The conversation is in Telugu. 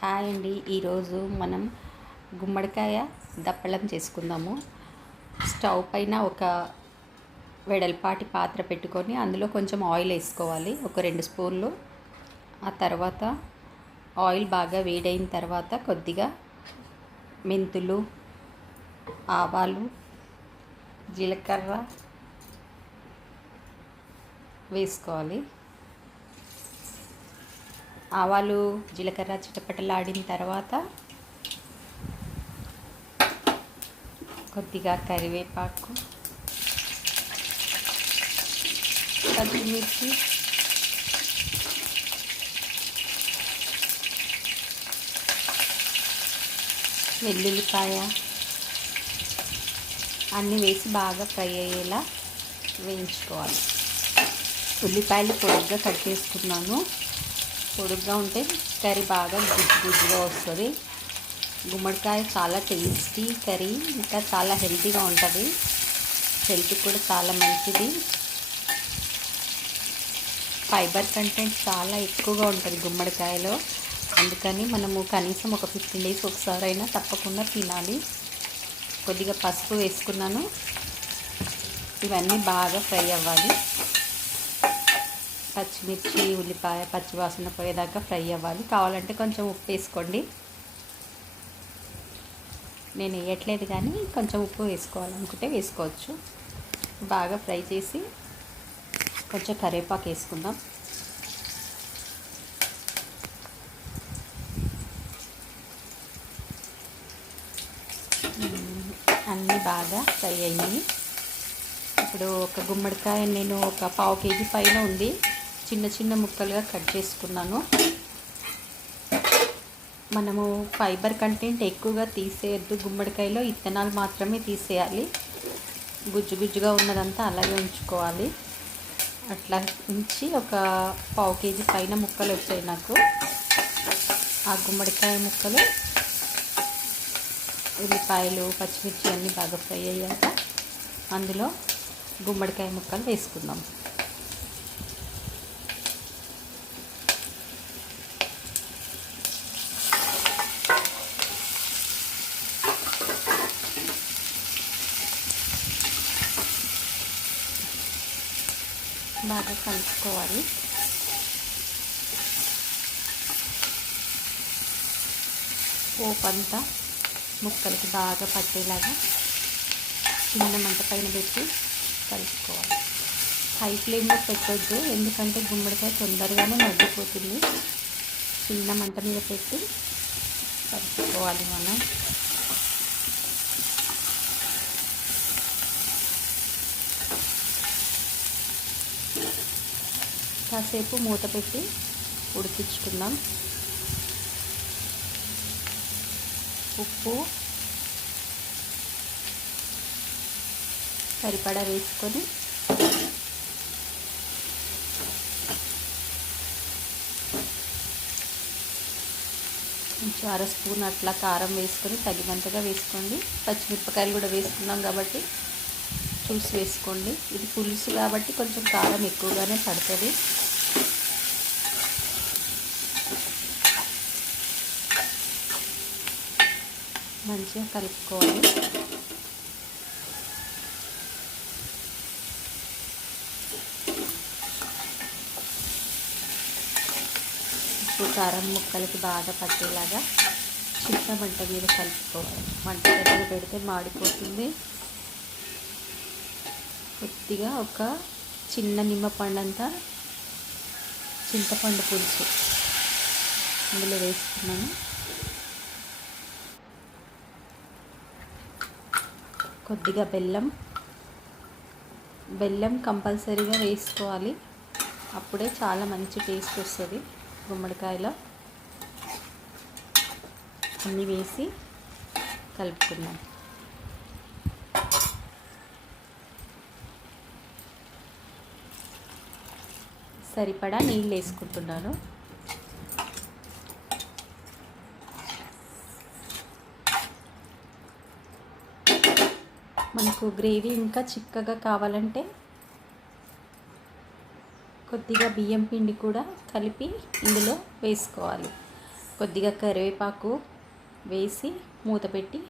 హాయ్ అండి. ఈరోజు మనం గుమ్మడికాయ దప్పలం చేసుకుందాము. స్టవ్ పైన ఒక వెడల్పాటి పాత్ర పెట్టుకొని అందులో కొంచెం ఆయిల్ వేసుకోవాలి, ఒక 2 స్పూన్లు. ఆ తర్వాత ఆయిల్ బాగా వేడైన తర్వాత కొద్దిగా మెంతులు, ఆవాలు, జీలకర్ర వేసుకోవాలి. ఆవాలు జీలకర్ర చిటపటలాడిన తర్వాత కొద్దిగా కరివేపాకు, పచ్చిమిర్చి, వెల్లుల్లిపాయ అన్నీ వేసి బాగా ఫ్రై అయ్యేలా వేయించుకోవాలి. ఉల్లిపాయలు పొడుగ్గా కట్ చేసుకున్నాను. పొడుగ్గా ఉంటే కర్రీ బాగా గుజ్జుగా వస్తుంది. గుమ్మడికాయ చాలా టేస్టీ కర్రీ, ఇంకా చాలా హెల్తీగా ఉంటుంది. హెల్త్ కూడా చాలా మంచిది. ఫైబర్ కంటెంట్ చాలా ఎక్కువగా ఉంటుంది గుమ్మడికాయలో. అందుకని మనము కనీసం ఒక 15 డేస్ ఒకసారి అయినా తప్పకుండా తినాలి. కొద్దిగా పసుపు వేసుకున్నాను. ఇవన్నీ బాగా ఫ్రై అవ్వాలి. పచ్చిమిర్చి, ఉల్లిపాయ పచ్చివాసన పోయేదాకా ఫ్రై అవ్వాలి. కావాలంటే కొంచెం ఉప్పు వేసుకోండి. నేను వేయట్లేదు, కానీ కొంచెం ఉప్పు వేసుకోవాలనుకుంటే వేసుకోవచ్చు. బాగా ఫ్రై చేసి కొంచెం కరివేపాకు వేసుకుందాం. అన్నీ బాగా ఫ్రై అయ్యాయి. ఇప్పుడు ఒక గుమ్మడికాయ నేను ఒక 1/2 కేజీ పైన ఉంది, చిన్న చిన్న ముక్కలుగా కట్ చేసుకున్నాను. మనము ఫైబర్ కంటెంట్ ఎక్కువగా తీసేయద్దు గుమ్మడికాయలో, ఇత్తనాలు మాత్రమే తీసేయాలి. గుజ్జుగా ఉన్నదంతా అలాగే ఉంచుకోవాలి. అట్లా ఉంచి ఒక 1/2 కేజీ పైన ముక్కలు వచ్చాయి నాకు. ఆ గుమ్మడికాయ ముక్కలు, ఉల్లిపాయలు, పచ్చిమిర్చి అన్నీ బాగా ఫ్రై అయ్యాక అందులో గుమ్మడికాయ ముక్కలు వేసుకుందాం. బాగా కలుపుకోవాలి. పోపంతా ముక్కలకి బాగా పట్టేలాగా చిన్న మంట పైన పెట్టి కలుపుకోవాలి. హై ఫ్లేమ్లో పెట్టొద్దు, ఎందుకంటే గుమ్మడికాయ తొందరగానే మగ్గిపోతుంది. చిన్న మంట మీద పెట్టి కలుపుకోవాలి మనం. కాసేపు మూత పెట్టి ఉడికించుకుందాం. ఉప్పు సరిపడా వేసుకొని కొంచెం 1/2 స్పూన్ అట్లా కారం వేసుకొని తగినంతగా వేసుకోండి. పచ్చిమిరపకాయలు కూడా వేసుకున్నాం కాబట్టి చూసి వేసుకోండి. ఇది పులుసు కాబట్టి కొంచెం కారం ఎక్కువగానే పడుతుంది. మంచిగా కలుపుకోవాలి. ఉప్పు కారం ముక్కలకి బాగా పట్టేలాగా చిన్న మంట మీద కలుపుకోవాలి. మంట పెద్దగా పెడితే మాడిపోతుంది. కొద్దిగా ఒక చిన్న నిమ్మపండు అంతా చింతపండు పులుసు అందులో వేసుకున్నాను. కొద్దిగా బెల్లం కంపల్సరీగా వేసుకోవాలి. అప్పుడే చాలా మంచి టేస్ట్ వస్తుంది గుమ్మడికాయలో. అన్నీ వేసి కలుపుకున్నాం. సరిపడా నీళ్ళు వేసుకుంటున్నాను. మనకు గ్రేవీ ఇంకా చిక్కగా కావాలంటే కొద్దిగా బియ్యం పిండి కూడా కలిపి ఇందులో వేసుకోవాలి. కొద్దిగా కరివేపాకు వేసి మూత పెట్టి